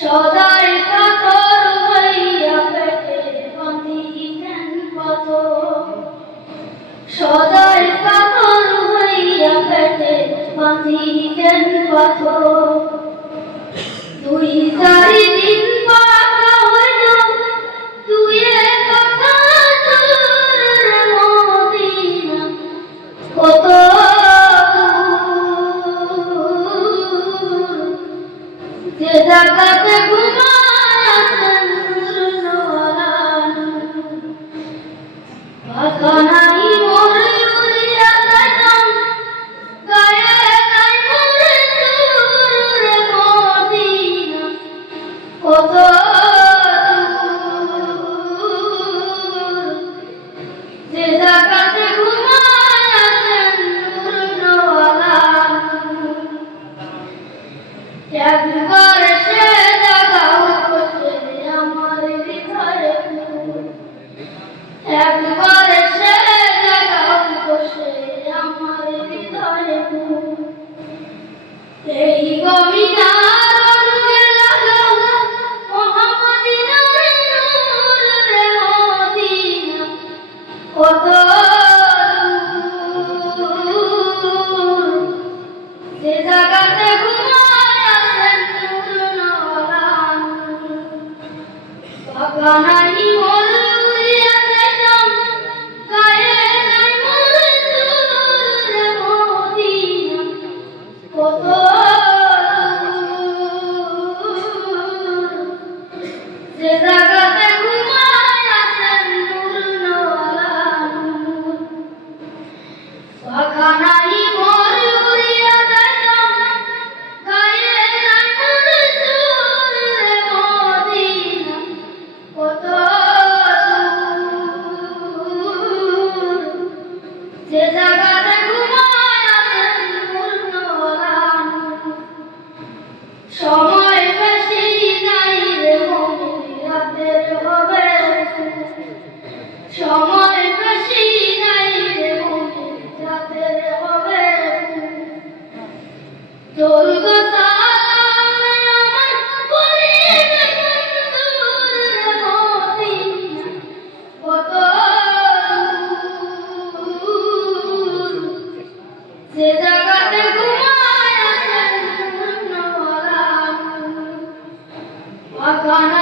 সদাই কাতর হইয়া পেটে বাঁধিলেন পাথর, সদাই কাতর হইয়া পেটে বাঁধিলেন পাথর। 2-4 দিন পাকা হইল দুয়ে কথা তোর মদিনা কত যে জায়গাতে ঘুমায় নূরওয়ালা পাকা নাই মোরে উড়িয়া যাইতাম গায়ে নাই মোরে সুরে মদিনা কত যে জায়গাতে ঘুমায় নূরওয়ালা একবার সে জাগাও বসে আমার হৃদয়ে, একবার সে জাগাও বসে আমার হৃদয়ে। এই গমিনার রঙে লাগাও মোহাম্মদিনার নূর রে মদিনা কত দূর যে জায়গাতে পাকা নাই মোরে উড়িয়া যাইতাম গায়ে নাই মোরে সুরে মদিনা কত যে জায়গাতে ঘুমায় আছেন নূরওয়ালা পাকা নাই মোরে উড়িয়া যাইতাম গায়ে নাই মোরে সুরে মদিনা কত দূর যে জায়গাতে ঘুমায় আছেন নূরওয়ালা সময় বেশি নাই রে মুমিন রাতের হবে, সময় বেশি নাই রে মুমিন রাতের হবে। দরুদ সালাম আমার করিবে মনজুর মদিনা কত দূর যে জায়গাতে ঘুমায় আছেন নূরওয়ালা পাকা